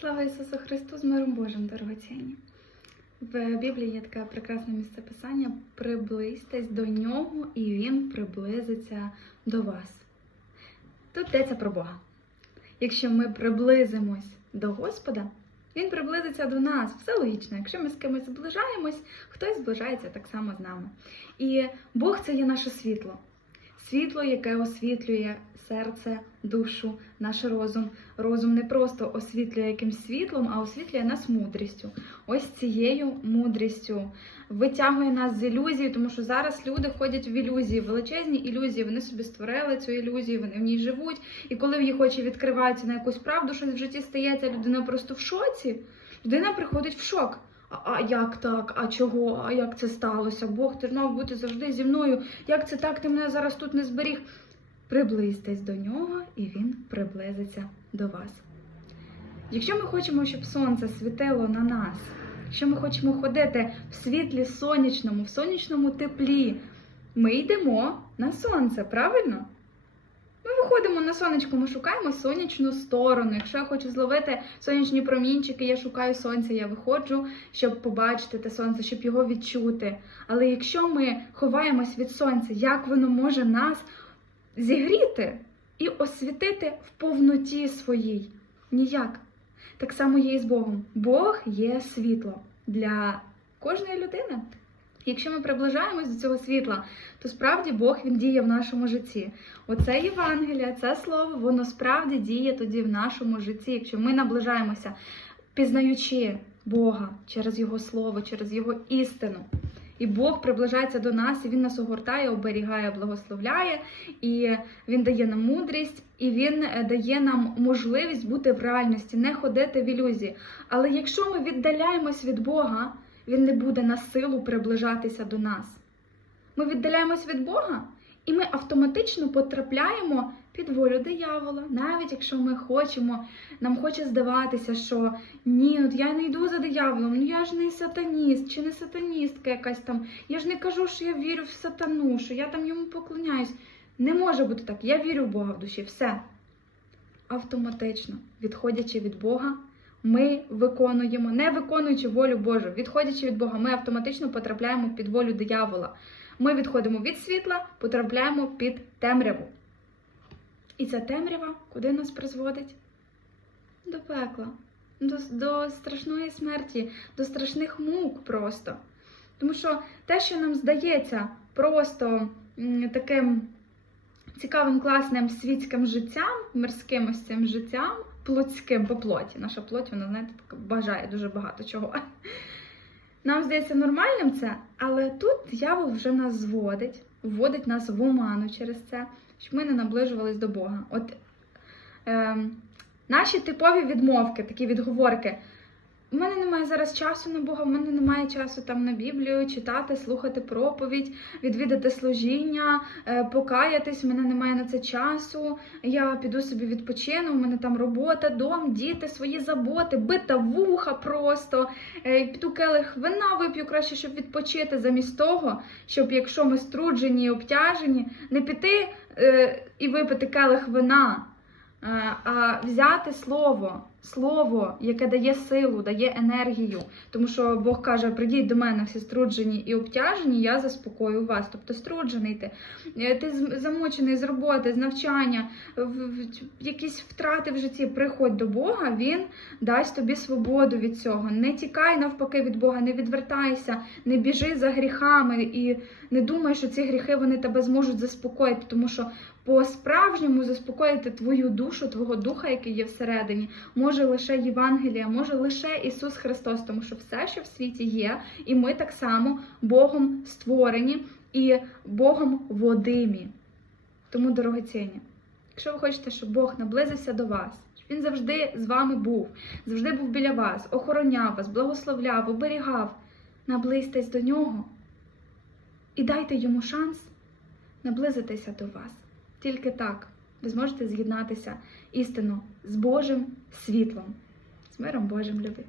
Слава Ісусу Христу з миром Божим, дорогоцінні! В Біблії є таке прекрасне місце писання: приблизьтесь до нього, і Він приблизиться до вас. Тут йдеться про Бога. Якщо ми приблизимось до Господа, Він приблизиться до нас. Все логічно. Якщо ми з кимось зближаємось, хтось зближається так само з нами. І Бог це є наше світло. Світло, яке освітлює серце, душу, наш розум. Розум не просто освітлює якимсь світлом, а освітлює нас мудрістю. Ось цією мудрістю витягує нас з ілюзії, тому що зараз люди ходять в ілюзії, величезні ілюзії. Вони собі створили цю ілюзію, вони в ній живуть. І коли в їх очі відкриваються на якусь правду, щось в житті стається, людина просто в шоці. Людина приходить в шок. А, як так? А чого? А як це сталося? Бог, ти ж мав бути завжди зі мною. Як це так? Ти мене зараз тут не зберіг? Приблизьтесь до нього, і він приблизиться до вас. Якщо ми хочемо, щоб сонце світило на нас, якщо ми хочемо ходити в світлі сонячному, в сонячному теплі, ми йдемо на сонце, правильно? Ми виходимо на сонечко, ми шукаємо сонячну сторону. Якщо я хочу зловити сонячні промінчики, я шукаю сонця, я виходжу, щоб побачити те сонце, щоб його відчути. Але якщо ми ховаємось від сонця, як воно може нас зігріти і освітити в повноті своїй? Ніяк. Так само є і з Богом. Бог є світло для кожної людини. Якщо ми приближаємось до цього світла, то справді Бог він діє в нашому житті. Оце Євангелія, це слово, воно справді діє тоді в нашому житті. Якщо ми наближаємося, пізнаючи Бога через Його слово, через Його істину. І Бог приближається до нас, і Він нас огортає, оберігає, благословляє, і Він дає нам мудрість, і Він е, дає нам можливість бути в реальності, не ходити в ілюзії. Але якщо ми віддаляємось від Бога, Він не буде на силу приближатися до нас. Ми віддаляємось від Бога, і ми автоматично потрапляємо під волю диявола. Навіть якщо ми хочемо, нам хоче здаватися, що ні, от я не йду за дияволом, ну я ж не сатаніст чи не сатаністка якась там. Я ж не кажу, що я вірю в сатану, що я там йому поклоняюсь. Не може бути так. Я вірю в Бога в душі. Все. Автоматично, відходячи від Бога, ми виконуємо, не виконуючи волю Божу, відходячи від Бога, ми автоматично потрапляємо під волю диявола. Ми відходимо від світла, потрапляємо під темряву. І ця темрява куди нас призводить? До пекла, до, до страшної смерті, до страшних мук просто. Тому що те, що нам здається просто таким цікавим, класним світським життям, мирським ось цим життям, плотським по плоті. Наша плоть, вона, знаєте, така бажає дуже багато чого. Нам здається нормальним це, але тут диявол вже нас зводить, вводить нас в оману через це, щоб ми не наближувались до Бога. От е, наші типові відмовки, такі відговорки. У мене немає зараз часу на Бога, в мене немає часу там на Біблію читати, слухати проповідь, відвідати служіння, е, покаятись, у мене немає на це часу. Я піду собі відпочину, у мене там робота, дом, діти, свої заботи, бита вуха просто. Е, Піду келих вина вип'ю краще, щоб відпочити, замість того, щоб якщо ми струджені і обтяжені, не піти е, і випити келих вина. А взяти слово, слово, яке дає силу, дає енергію. Тому що Бог каже: прийдіть до мене всі струджені і обтяжені, я заспокою вас. Тобто струджений ти, Е, ти з- замочений з роботи, з навчання, якісь втрати в житті. Приходь до Бога, Він дасть тобі свободу від цього. Не тікай навпаки від Бога, не відвертайся, не біжи за гріхами і не думай, що ці гріхи вони тебе зможуть заспокоїти, тому що по-справжньому заспокоїти твою душу, твого духа, який є всередині, може лише Євангелія, може лише Ісус Христос, тому що все, що в світі є, і ми так само Богом створені і Богом водимі. Тому, дорогоцінні, якщо ви хочете, щоб Бог наблизився до вас, щоб Він завжди з вами був, завжди був біля вас, охороняв вас, благословляв, оберігав, наблизьтесь до нього і дайте йому шанс наблизитися до вас. Тільки так ви зможете з'єднатися істинно з Божим світлом, з миром Божим любі.